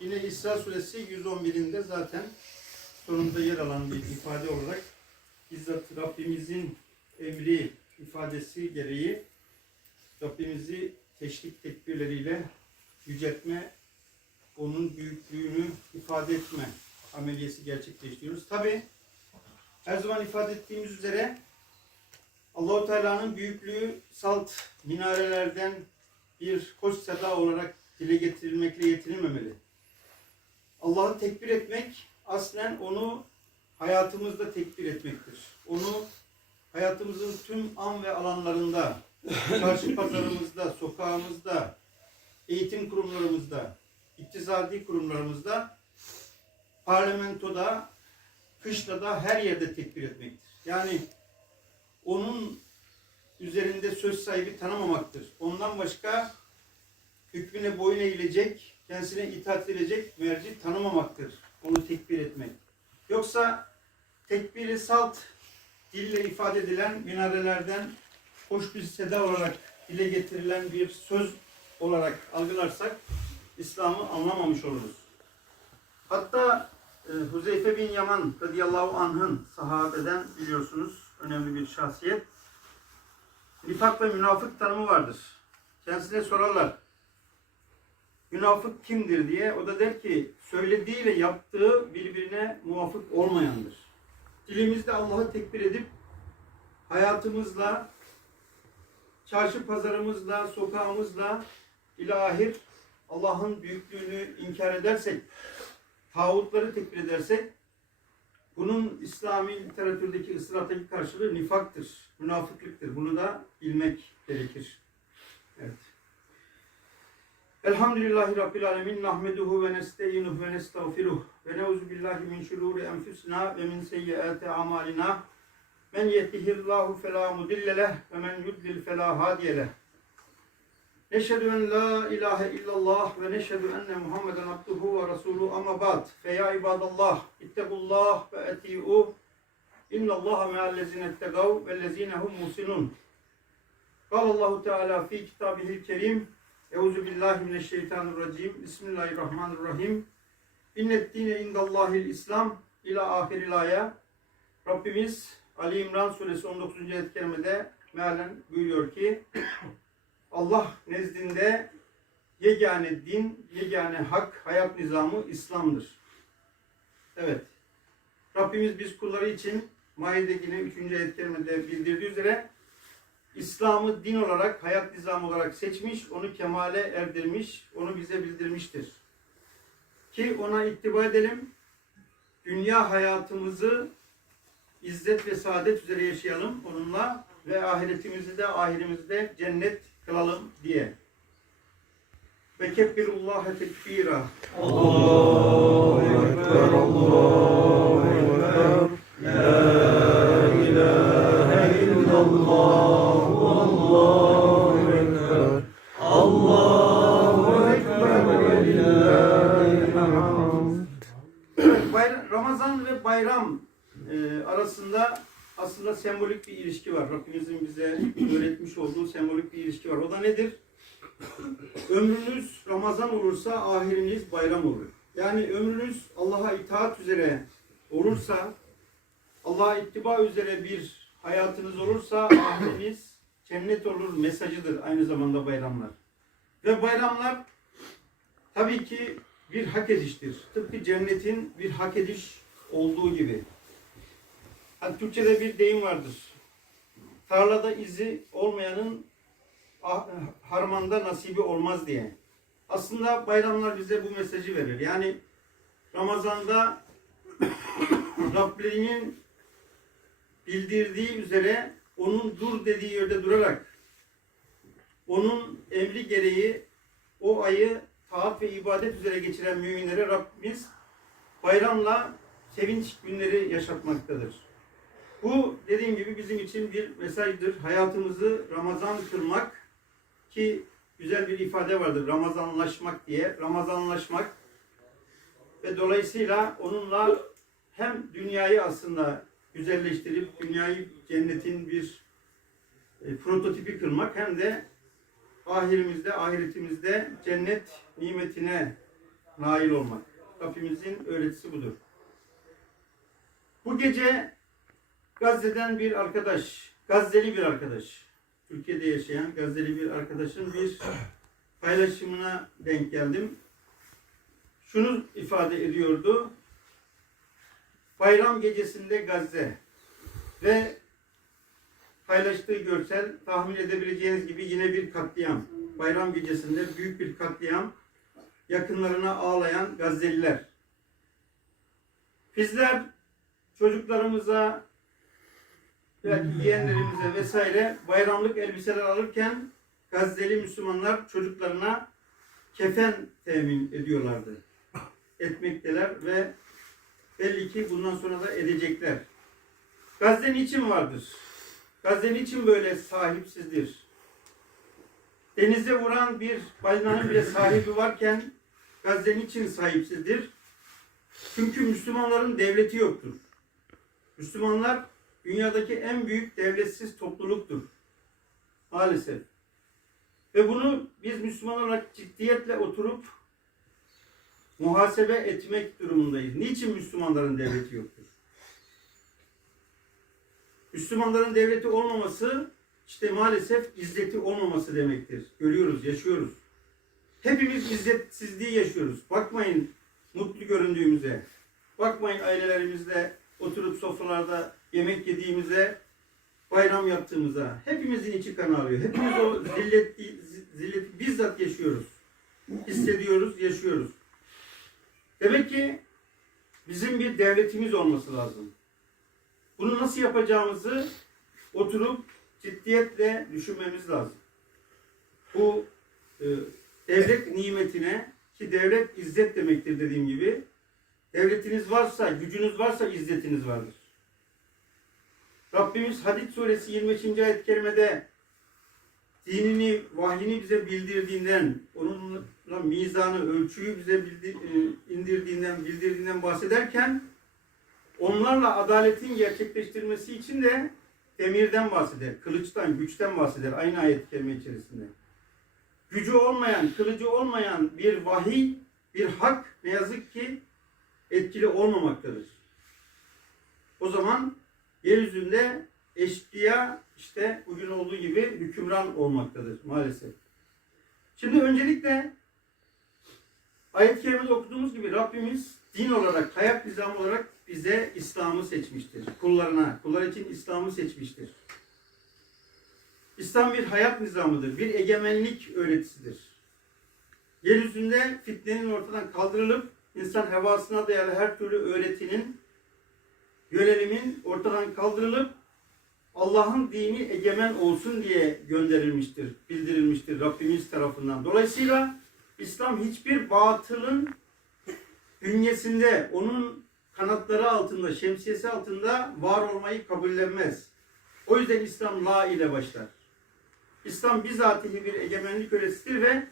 Yine İsra suresi 111'inde zaten sonunda yer alan bir ifade olarak bizzat Rabbimizin emri ifadesi gereği Rabbimizi teşvik tekbirleriyle yüceltme, onun büyüklüğünü ifade etme ameliyesi gerçekleştiriyoruz. Tabi her zaman ifade ettiğimiz üzere Allahu Teala'nın büyüklüğü salt minarelerden bir hoş seda olarak dile getirilmekle yetinilmemeli. Allah'ı tekbir etmek aslen onu hayatımızda tekbir etmektir. Onu hayatımızın tüm an ve alanlarında, çarşı pazarımızda, sokağımızda, eğitim kurumlarımızda, iktisadi kurumlarımızda, parlamentoda, kışla da her yerde tekbir etmektir. Yani onun üzerinde söz sahibi tanımamaktır. Ondan başka hükmüne boyun eğilecek, kendisine itaat edilecek merci tanımamaktır. Onu tekbir etmek. Yoksa tekbiri salt dille ifade edilen minarelerden hoş bir seda olarak dile getirilen bir söz olarak algılarsak İslam'ı anlamamış oluruz. Hatta e, Huzeyfe bin Yaman radıyallahu anh'ın sahabeden biliyorsunuz önemli bir şahsiyet. Nifak ve münafık tanımı vardır. Kendisine sorarlar. Münafık kimdir diye. O da der ki söylediğiyle yaptığı birbirine muvafık olmayandır. Dilimizde Allah'ı tekbir edip hayatımızla, çarşı pazarımızla, sokağımızla ilahir Allah'ın büyüklüğünü inkar edersek, tağutları tekbir edersek, bunun İslami literatürdeki stratejik karşılığı nifaktır, münafıklıktır. Bunu da bilmek gerekir. Evet. Elhamdülillahi Rabbil Alemin. Nahmeduhu ve nesteinuhu ve nestağfiruh. Ve neuzu billahi min şururi enfusina ve min seyyiati amalina. Men yehdihillahu felâ mudille leh ve men yudlil felâ hadiye leh. Neşhedü en la ilahe illallah ve neşhedü enne Muhammeden abduhu ve resuluhu ama ba'd. Fe ya ibadallah ittekullah ve eti'uh. İnnallaha me'allezine ettegav ve lezine hum musinun. Allahu Teala fi kitabihil kerim Euzu billahi mineşşeytanirracim. Bismillahirrahmanirrahim. İnnet dine indallahil İslam ila ahiril aya. Rabbimiz Ali İmran suresi 19. ayet-i kerimede mealen buyuruyor ki Allah nezdinde yegane din, yegane hak, hayat nizamı İslam'dır. Evet. Rabbimiz biz kulları için Maide yine 3. ayet-i kerimede bildirdiği üzere İslam'ı din olarak, hayat nizamı olarak seçmiş, onu kemale erdirmiş, onu bize bildirmiştir. Ki ona ittiba edelim, dünya hayatımızı izzet ve saadet üzere yaşayalım onunla ve ahiretimizi de ahirimizde cennet kılalım diye. Ve kebbirullaha tekbira. Allahu Ekber, Allahu Ekber. La ilahe illallah, Allahu Ekber. Allahu Ekber ve lillahil Ramazan ve bayram e, arasında aslında sembolik bir ilişki var. Rabbimizin bize öğretmiş olduğu sembolik bir ilişki var. O da nedir? Ömrünüz Ramazan olursa ahiriniz bayram olur. Yani ömrünüz Allah'a itaat üzere olursa, Allah'a ittiba üzere bir hayatınız olursa ahiriniz cennet olur mesajıdır aynı zamanda bayramlar. Ve bayramlar tabii ki bir hak ediştir. Tıpkı cennetin bir hak ediş olduğu gibi. Hani Türkçe'de bir deyim vardır. Tarlada izi olmayanın ah- harmanda nasibi olmaz diye. Aslında bayramlar bize bu mesajı verir. Yani Ramazan'da Rabbinin bildirdiği üzere onun dur dediği yerde durarak onun emri gereği o ayı taat ve ibadet üzere geçiren müminlere Rabbimiz bayramla sevinç günleri yaşatmaktadır. Bu dediğim gibi bizim için bir mesajdır. Hayatımızı Ramazan kılmak ki güzel bir ifade vardır. Ramazanlaşmak diye. Ramazanlaşmak Ve dolayısıyla onunla hem dünyayı aslında güzelleştirip dünyayı cennetin bir e, prototipi kılmak hem de ahirimizde, ahiretimizde cennet nimetine nail olmak. Rabbimizin öğretisi budur. Bu gece Gazze'den bir arkadaş, Gazze'li bir arkadaş, Türkiye'de yaşayan Gazze'li bir arkadaşın bir paylaşımına denk geldim. Şunu ifade ediyordu. Bayram gecesinde Gazze ve paylaştığı görsel tahmin edebileceğiniz gibi yine bir katliam. Bayram gecesinde büyük bir katliam. Yakınlarına ağlayan Gazze'liler. Bizler çocuklarımıza yeğenlerimize vesaire bayramlık elbiseler alırken Gazze'li Müslümanlar çocuklarına kefen temin ediyorlardı. Etmekteler ve belli ki bundan sonra da edecekler. Gazze niçin vardır? Gazze niçin böyle sahipsizdir? Denize vuran bir balinanın bile sahibi varken Gazze niçin sahipsizdir? Çünkü Müslümanların devleti yoktur. Müslümanlar dünyadaki en büyük devletsiz topluluktur. Maalesef. Ve bunu biz Müslüman olarak ciddiyetle oturup muhasebe etmek durumundayız. Niçin Müslümanların devleti yoktur? Müslümanların devleti olmaması işte maalesef izzeti olmaması demektir. Görüyoruz, yaşıyoruz. Hepimiz izzetsizliği yaşıyoruz. Bakmayın mutlu göründüğümüze. Bakmayın ailelerimizle oturup sofralarda yemek yediğimize, bayram yaptığımıza. Hepimizin içi kan ağrıyor. Hepimiz o zilleti, zilleti bizzat yaşıyoruz. Hissediyoruz, yaşıyoruz. Demek ki bizim bir devletimiz olması lazım. Bunu nasıl yapacağımızı oturup ciddiyetle düşünmemiz lazım. Bu e, devlet nimetine ki devlet izzet demektir dediğim gibi devletiniz varsa, gücünüz varsa izzetiniz vardır. Rabbimiz Hadid suresi 25. ayet-i kerimede dinini, vahyini bize bildirdiğinden, onunla mizanı, ölçüyü bize bildi, e, indirdiğinden, bildirdiğinden bahsederken onlarla adaletin gerçekleştirilmesi için de demirden bahseder, kılıçtan, güçten bahseder aynı ayet-i kerime içerisinde. Gücü olmayan, kılıcı olmayan bir vahiy, bir hak ne yazık ki etkili olmamaktadır. O zaman yeryüzünde eşkıya işte bugün olduğu gibi hükümran olmaktadır maalesef. Şimdi öncelikle ayet-i kerimede okuduğumuz gibi Rabbimiz din olarak, hayat nizamı olarak bize İslam'ı seçmiştir. Kullarına, kullar için İslam'ı seçmiştir. İslam bir hayat nizamıdır, bir egemenlik öğretisidir. Yeryüzünde fitnenin ortadan kaldırılıp insan hevasına dayalı her türlü öğretinin, yönelimin ortadan kaldırılıp Allah'ın dini egemen olsun diye gönderilmiştir, bildirilmiştir Rabbimiz tarafından. Dolayısıyla İslam hiçbir batılın bünyesinde, onun kanatları altında, şemsiyesi altında var olmayı kabullenmez. O yüzden İslam la ile başlar. İslam bizatihi bir egemenlik öğretisidir ve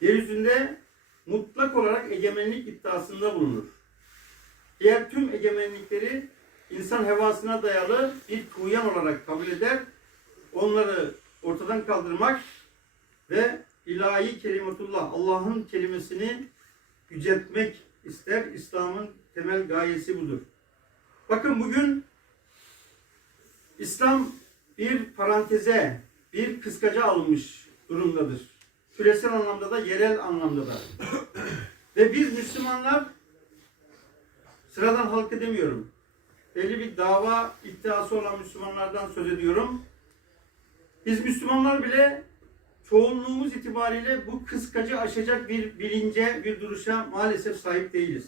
yeryüzünde mutlak olarak egemenlik iddiasında bulunur. Diğer tüm egemenlikleri insan hevasına dayalı bir tuğyan olarak kabul eder. Onları ortadan kaldırmak ve ilahi kelimetullah, Allah'ın kelimesini yüceltmek ister. İslam'ın temel gayesi budur. Bakın bugün İslam bir paranteze, bir kıskaca alınmış durumdadır. Küresel anlamda da, yerel anlamda da. Ve biz Müslümanlar sıradan halkı demiyorum. Belli bir dava iddiası olan Müslümanlardan söz ediyorum. Biz Müslümanlar bile çoğunluğumuz itibariyle bu kıskacı aşacak bir bilince, bir duruşa maalesef sahip değiliz.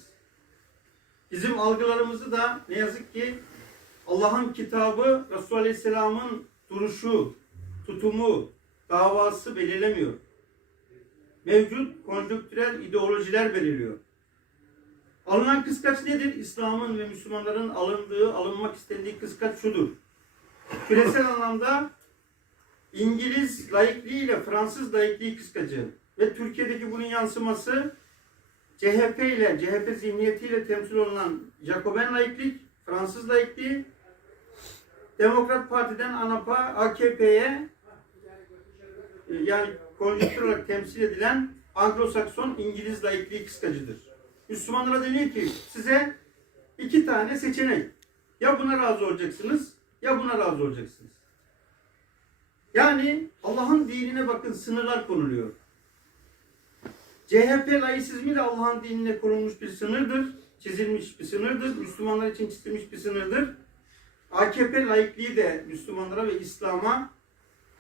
Bizim algılarımızı da ne yazık ki Allah'ın kitabı, Resulü Aleyhisselam'ın duruşu, tutumu, davası belirlemiyor. Mevcut konjonktürel ideolojiler belirliyor. Alınan kıskaç nedir? İslam'ın ve Müslümanların alındığı, alınmak istendiği kıskaç şudur. Küresel anlamda İngiliz laikliği ile Fransız laikliği kıskacı ve Türkiye'deki bunun yansıması CHP ile CHP zihniyetiyle temsil olunan Jacoben laiklik, Fransız laikliği, Demokrat Parti'den ANAP'a, AKP'ye e, yani konjüktür olarak temsil edilen Anglo-Sakson İngiliz laikliği kıskacıdır. Müslümanlara deniyor ki size iki tane seçenek. Ya buna razı olacaksınız ya buna razı olacaksınız. Yani Allah'ın dinine bakın sınırlar konuluyor. CHP laisizmi de Allah'ın dinine konulmuş bir sınırdır. Çizilmiş bir sınırdır. Müslümanlar için çizilmiş bir sınırdır. AKP laikliği de Müslümanlara ve İslam'a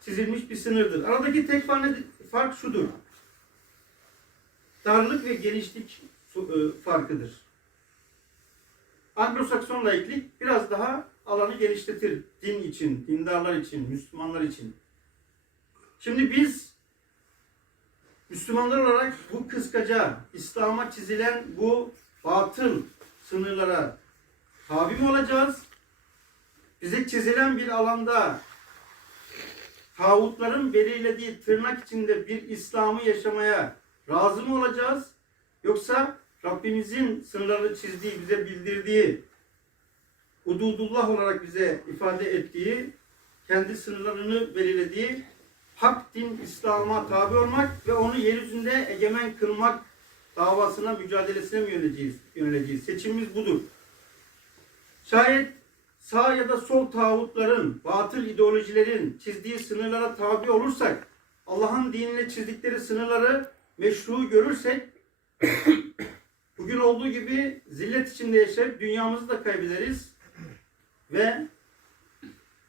çizilmiş bir sınırdır. Aradaki tek fark- şudur. Darlık ve genişlik e, farkıdır. Anglo-Sakson laiklik biraz daha alanı genişletir. Din için, dindarlar için, Müslümanlar için. Şimdi biz Müslümanlar olarak bu kıskaca, İslam'a çizilen bu batıl sınırlara tabi mi olacağız? Bize çizilen bir alanda tağutların belirlediği tırnak içinde bir İslam'ı yaşamaya razı mı olacağız? Yoksa Rabbimizin sınırları çizdiği, bize bildirdiği, hududullah olarak bize ifade ettiği, kendi sınırlarını belirlediği hak din İslam'a tabi olmak ve onu yeryüzünde egemen kılmak davasına, mücadelesine mi yöneleceğiz? yöneleceğiz? Seçimimiz budur. Şayet sağ ya da sol tağutların, batıl ideolojilerin çizdiği sınırlara tabi olursak, Allah'ın dinine çizdikleri sınırları meşru görürsek, bugün olduğu gibi zillet içinde yaşayıp dünyamızı da kaybederiz ve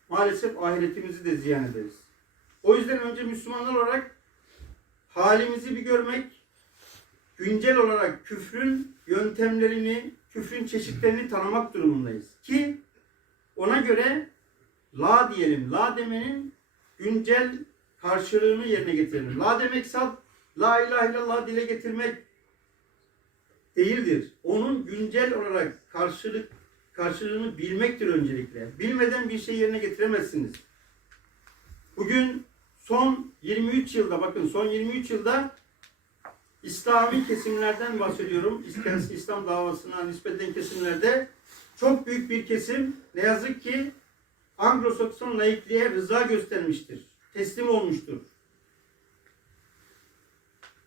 maalesef ahiretimizi de ziyan ederiz. O yüzden önce Müslümanlar olarak halimizi bir görmek, güncel olarak küfrün yöntemlerini, küfrün çeşitlerini tanımak durumundayız. Ki ona göre la diyelim, la demenin güncel karşılığını yerine getirelim. La demek salt, la ilahe illallah dile getirmek değildir. Onun güncel olarak karşılık karşılığını bilmektir öncelikle. Bilmeden bir şey yerine getiremezsiniz. Bugün son 23 yılda bakın son 23 yılda İslami kesimlerden bahsediyorum. İslam, davasına nispet eden kesimlerde çok büyük bir kesim ne yazık ki Anglo-Sakson laikliğe rıza göstermiştir. Teslim olmuştur.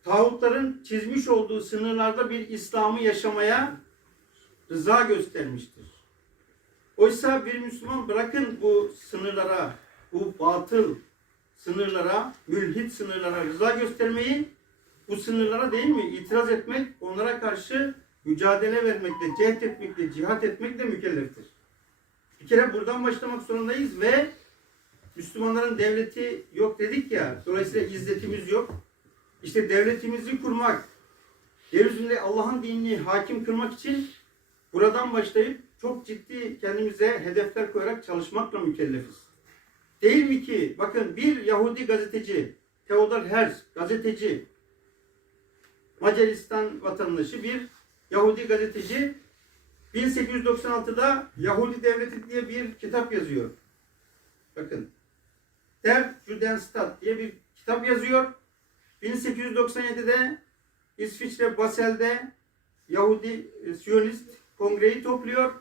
Tağutların çizmiş olduğu sınırlarda bir İslam'ı yaşamaya rıza göstermiştir. Oysa bir Müslüman bırakın bu sınırlara, bu batıl sınırlara, mülhit sınırlara rıza göstermeyi, bu sınırlara değil mi itiraz etmek, onlara karşı mücadele vermekle, cehd etmekle, cihat etmekle mükelleftir. Bir kere buradan başlamak zorundayız ve Müslümanların devleti yok dedik ya, dolayısıyla izzetimiz yok. İşte devletimizi kurmak, yeryüzünde Allah'ın dinini hakim kılmak için buradan başlayıp çok ciddi kendimize hedefler koyarak çalışmakla mükellefiz. Değil mi ki bakın bir Yahudi gazeteci Theodor Herz gazeteci Macaristan vatandaşı bir Yahudi gazeteci 1896'da Yahudi Devleti diye bir kitap yazıyor. Bakın. Der Judenstadt diye bir kitap yazıyor. 1897'de İsviçre Basel'de Yahudi e, Siyonist kongreyi topluyor.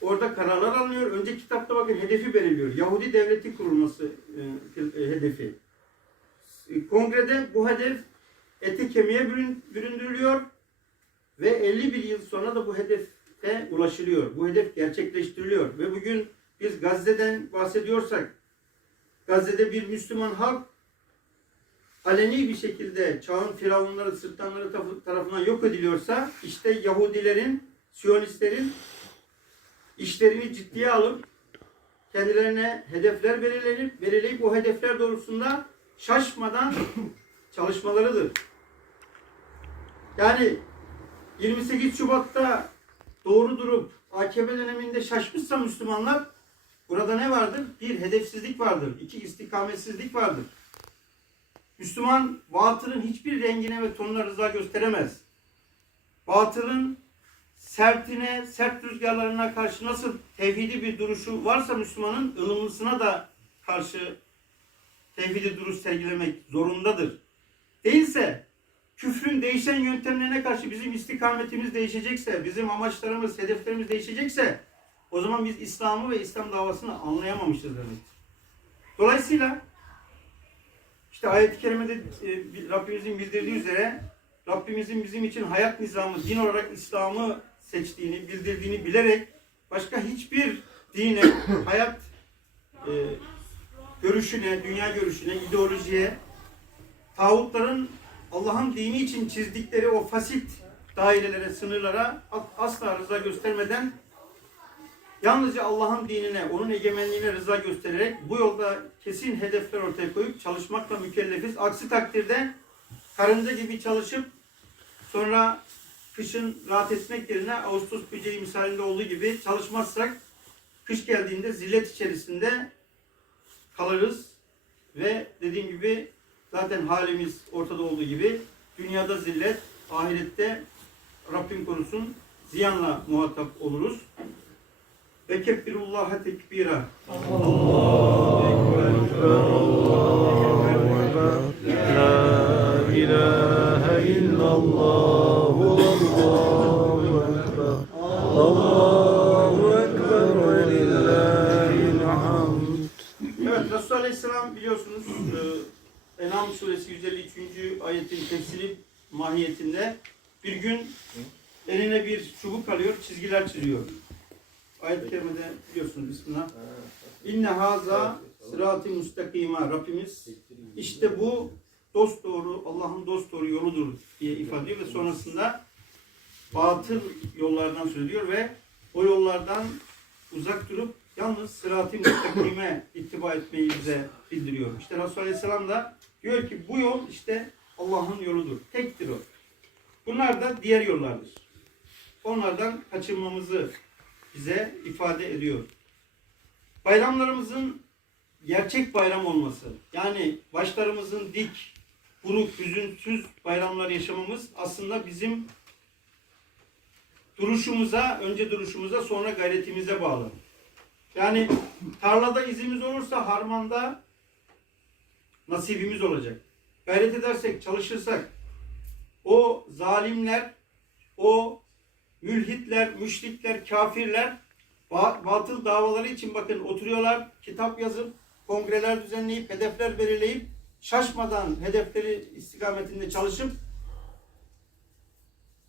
Orada kararlar alınıyor. Önce kitapta bakın hedefi belirliyor. Yahudi devleti kurulması e, e, hedefi. Kongrede bu hedef eti kemiğe bürün- büründürülüyor ve 51 yıl sonra da bu hedefe ulaşılıyor. Bu hedef gerçekleştiriliyor ve bugün biz Gazze'den bahsediyorsak Gazze'de bir Müslüman halk aleni bir şekilde çağın firavunları, sırtlanları tarafı- tarafından yok ediliyorsa işte Yahudilerin, Siyonistlerin işlerini ciddiye alıp kendilerine hedefler belirlenip belirleyip o hedefler doğrultusunda şaşmadan çalışmalarıdır. Yani 28 Şubat'ta doğru durup AKP döneminde şaşmışsa Müslümanlar burada ne vardır? Bir hedefsizlik vardır. iki istikametsizlik vardır. Müslüman batılın hiçbir rengine ve tonuna rıza gösteremez. Batılın sertine, sert rüzgarlarına karşı nasıl tevhidi bir duruşu varsa Müslümanın ılımlısına da karşı tevhidi duruş sergilemek zorundadır. Değilse küfrün değişen yöntemlerine karşı bizim istikametimiz değişecekse, bizim amaçlarımız, hedeflerimiz değişecekse o zaman biz İslam'ı ve İslam davasını anlayamamışız demektir. Dolayısıyla işte ayet-i kerimede e, Rabbimizin bildirdiği üzere Rabbimizin bizim için hayat nizamı, din olarak İslam'ı seçtiğini, bildirdiğini bilerek başka hiçbir dine, hayat e, görüşüne, dünya görüşüne, ideolojiye, tağutların Allah'ın dini için çizdikleri o fasit dairelere, sınırlara asla rıza göstermeden yalnızca Allah'ın dinine, onun egemenliğine rıza göstererek bu yolda kesin hedefler ortaya koyup çalışmakla mükellefiz. Aksi takdirde karınca gibi çalışıp sonra kışın rahat etmek yerine Ağustos böceği misalinde olduğu gibi çalışmazsak kış geldiğinde zillet içerisinde kalırız ve dediğim gibi Zaten halimiz ortada olduğu gibi dünyada zillet, ahirette Rabbim korusun ziyanla muhatap oluruz. Ve kebbirullaha tekbira. Allahu La ilahe illallah. Allahu Ekber. Allahu Ekber ve lillahi'l hamd. Evet Resulullah Aleyhisselam biliyorsunuz e, Enam suresi 153. ayetin tefsiri mahiyetinde bir gün eline bir çubuk alıyor, çizgiler çiziyor. Ayet-i kerimede biliyorsunuz Bismillah. İnne haza sırat-ı müstakima Rabbimiz işte bu dost doğru Allah'ın dost doğru yoludur diye ifade ediyor ve sonrasında batıl yollardan söz ediyor ve o yollardan uzak durup yalnız sırat-ı müstakime ittiba etmeyi bize bildiriyor. İşte Resulullah Aleyhisselam da diyor ki bu yol işte Allah'ın yoludur. Tektir o. Bunlar da diğer yollardır. Onlardan kaçınmamızı bize ifade ediyor. Bayramlarımızın gerçek bayram olması, yani başlarımızın dik, buruk, hüzünsüz bayramlar yaşamamız aslında bizim duruşumuza, önce duruşumuza sonra gayretimize bağlı. Yani tarlada izimiz olursa harmanda nasibimiz olacak. Gayret edersek, çalışırsak o zalimler, o mülhitler, müşrikler, kafirler ba- batıl davaları için bakın oturuyorlar, kitap yazıp, kongreler düzenleyip, hedefler belirleyip, şaşmadan hedefleri istikametinde çalışıp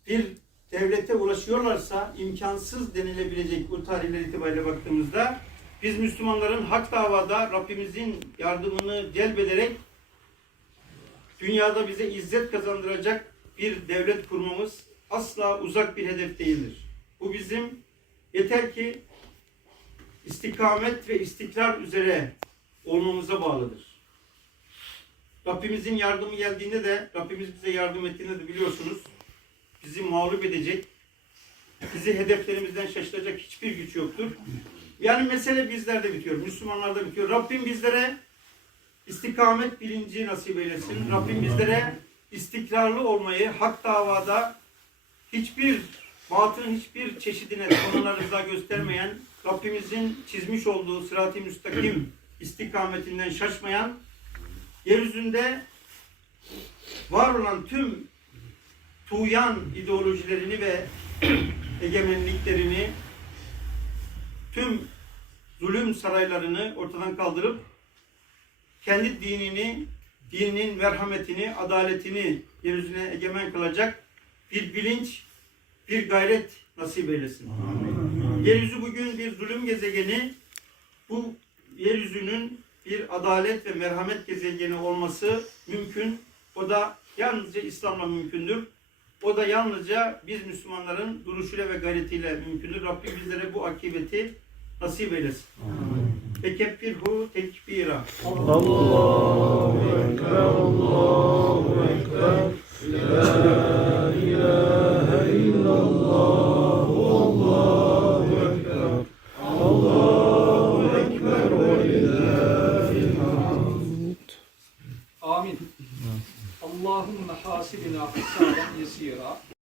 bir devlete ulaşıyorlarsa imkansız denilebilecek bu tarihler itibariyle baktığımızda biz Müslümanların hak davada Rabbimizin yardımını celbederek dünyada bize izzet kazandıracak bir devlet kurmamız asla uzak bir hedef değildir. Bu bizim yeter ki istikamet ve istikrar üzere olmamıza bağlıdır. Rabbimizin yardımı geldiğinde de Rabbimiz bize yardım ettiğinde de biliyorsunuz bizi mağlup edecek, bizi hedeflerimizden şaşıracak hiçbir güç yoktur. Yani mesele bizlerde bitiyor, Müslümanlarda bitiyor. Rabbim bizlere istikamet bilinci nasip eylesin. Rabbim bizlere istikrarlı olmayı, hak davada hiçbir batın hiçbir çeşidine sonuna rıza göstermeyen, Rabbimizin çizmiş olduğu sırat-ı müstakim istikametinden şaşmayan, yeryüzünde var olan tüm tuğyan ideolojilerini ve egemenliklerini, tüm zulüm saraylarını ortadan kaldırıp kendi dinini, dininin merhametini, adaletini yeryüzüne egemen kılacak bir bilinç, bir gayret nasip eylesin. Yeryüzü bugün bir zulüm gezegeni, bu yeryüzünün bir adalet ve merhamet gezegeni olması mümkün. O da yalnızca İslam'la mümkündür. O da yalnızca biz Müslümanların duruşuyla ve gayretiyle mümkündür. Rabbim bizlere bu akibeti nasip eylesin. Tekebbirhu tekbira. Allahu Ekber, Allahu Ekber. La ilahe illallah, Allahu Ekber. Allahu Ekber ve lillahil hamd. Amin. Allahümme hasibina hesabına Sierra